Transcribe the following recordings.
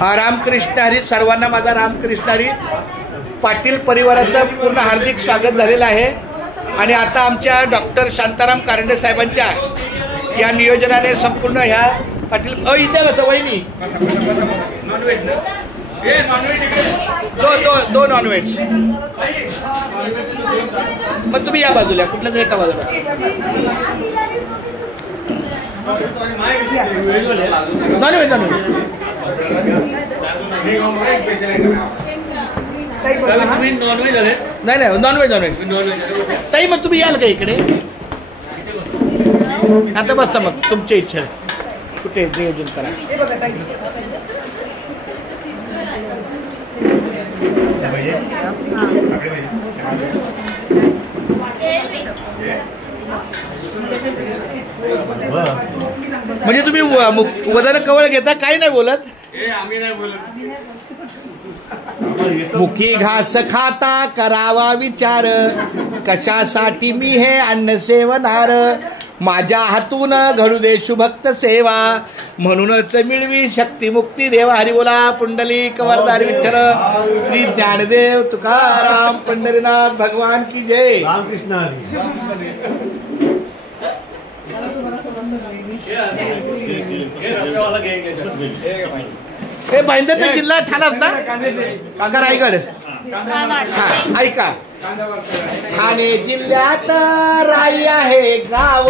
हा रामकृष्ण हरी. सर्वांना माझा रामकृष्ण हरी. पाटील परिवाराचं पूर्ण हार्दिक स्वागत झालेलं आहे. आणि आता आमच्या डॉक्टर शांताराम कारंडे साहेबांच्या या नियोजनाने संपूर्ण ह्या पाटील इथे कसं वहिनी दो नॉनव्हेज. मग तुम्ही या बाजूला कुठल्याच एका बाजूला. नॉनव्हेज तुम्ही नॉनव्हेज आले? नाही नाही नॉनव्हेज ताई. मग तुम्ही याल का इकडे आता? बसा मग तुमची इच्छा कुठे नियोजन करा. म्हणजे तुम्ही वजन कवळ घेता काही नाही बोलत? आम्ही नाही बोलत. मुखी घास खाता करावा विचार, कशासाठी मी हे अन्न सेवनार. माझ्या हातून घडू दे शुभक्त सेवा, म्हणूनच मिळवी शक्ती मुक्ती देवा. हरी बोला पुंडलिक वरदारी विठ्ठल श्री ज्ञानदेव तुकाराम पंढरीनाथ भगवान की जय. रामकृष्ण हरी. हे भाईंदरचा जिल्हा ठाण्यात ना का रायगड? हा ऐका, ठाणे जिल्ह्यात राई आहे गाव,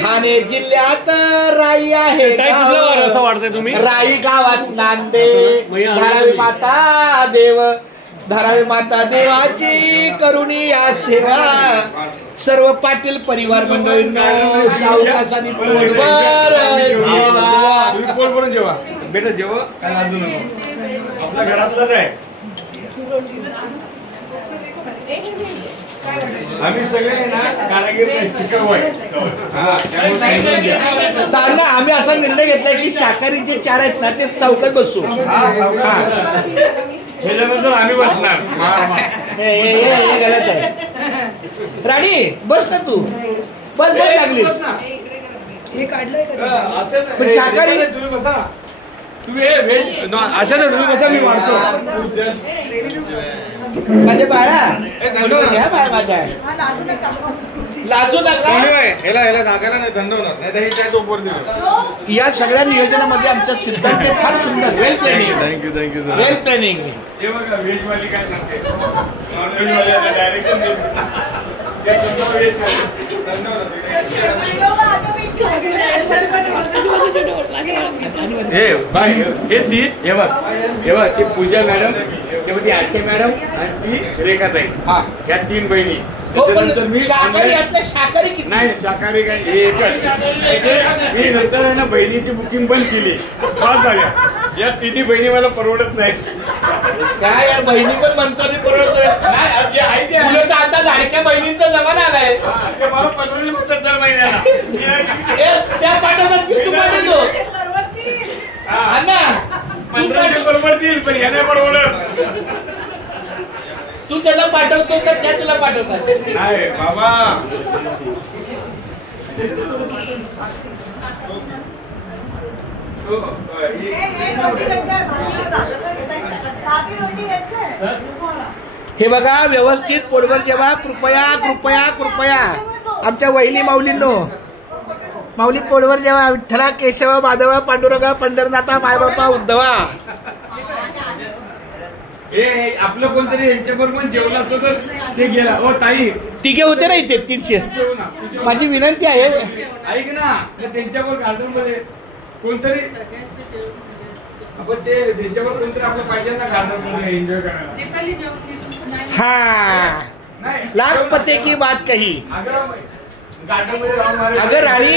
ठाणे जिल्ह्यात राई आहे गाव. असं वाटतंय तुम्ही? राई गावात नांदे धारावी माता देव, धारावी माता देवाची करुणी या सेवा. सर्व पाटील परिवार मंडळींना सावकाशाने पोटभर जेवा बेटा, जेव्हा काय वाजू नको, आपल्या घरातलंच आहे. आम्ही सगळे ना कारागीर शिकवू आहे. चांगला आम्ही असा निर्णय घेतलाय की शाकाहारी जे 4 आहेत ना ते चौकात बसू. त्याच्यानंतर आम्ही बसणार. हे गलत आहे. राणी बस ना तू, बस बस लागलीस. शाकाहारी तुम्ही बसा, तुम्ही अशा तर तुम्ही बसा, मी वाढतो. माझे बाळा घ्या बाळा माझा लाजू नका. ह्याला जागायला नाही, थंड होणार नाही. हे त्याच वर दिलं. या सगळ्या नियोजनामध्ये आमचा सिद्धांत फार सुंदर. वेल प्लॅनिंग, थँक्यू. वेल प्लॅनिंग. हे बघा व्हेजवाली काय सांगते, नॉनव्हेजवाली डायरेक्शन देते. हे बघ ती पूजा मॅडम, ती आशा मॅडम आणि ती रेखाताई, ह्या 3 बहिणी. त्याच्यानंतर मी शाकाहारी किती नाही, शाकाहारी काय एकच. मी नंतर आहे ना बहिणीची बुकिंग बंद केली. 5 झाल्या. या 3 बहिणी मला परवडत नाही. काय यार, बहिणी पण म्हणतो मी परवडत जे आहे ते आता लाडक्या बहिणींचा जमाना आलाय. ते मला 15 म्हणतात दर महिन्याला. त्या पाठवतात की तू पाठवतो ना? 1500 परवडतील, पण या नाही परवडत. तू त्याला पाठवतो का त्या तुला पाठवतात? नाही बाबा, हे बघा व्यवस्थित पोटभर जेव्हा. कृपया कृपया कृपया आमच्या वहिनी माऊलींनो, माऊली पोटभर जेव्हा. विठ्ठला केशव माधवा पांडुरंगा पंढरनाथा मायबापा उद्धवा. हे आपलं कोणतरी यांच्याबरोबर जेवलं असतं तर ते गेला. हो ताई, तिघे होते ना इथे 300. माझी विनंती आहे, ऐक ना, त्यांच्यावर गार्डन मध्ये कोणतरी आपण ते त्यांच्यावर कोणतरी आपलं पाहिजे ना गार्डन मध्ये एन्जॉय करायला. हा लाख पते की बात कही. गार्डन मध्ये राहून अगं राणी,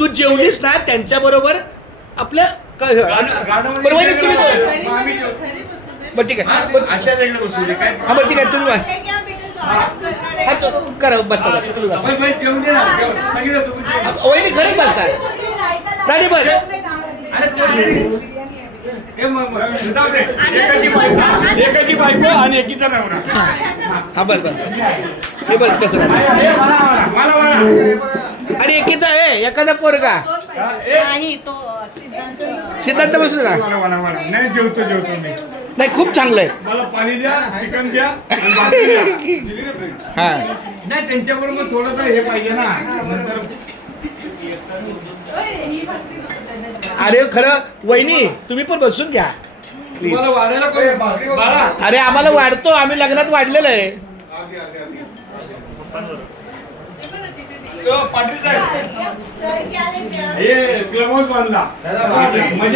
तू जेवलीस ना त्यांच्या बरोबर आपल्या गार्डन मध्ये. बरं ठीक आहे, अशा वेगळ्या बसू दे काय. हा बरं ठीक आहे, तुम्ही करा बसा तुम्ही बसा. जेवण दे ना, सांगितलं तुम्ही. वहिनी घरी बसा, राणी बस. एकाची बायको आणि एकीचा नवरा. हा बस बस हे बस कसं आणि एकीचा आहे एखादा पोरगा. नाही तो सिद्धांत बसू ना. नाही जेवतो मी. नाही खूप चांगलं आहे. मला पाणी द्या, चिकन द्या आणि भाकरी द्या. हा नाही त्यांच्याबरोबर थोडंसं हे पाहिजे ना नंतर. अरे खरं वहिनी तुम्ही पण बसून घ्या. तुम्हाला वाढायला कोण बाळा? अरे आम्हाला वाढतो, आम्ही लग्नात वाढलेलं आहे. पाटील साहेब हे क्लब हाऊस बांधला.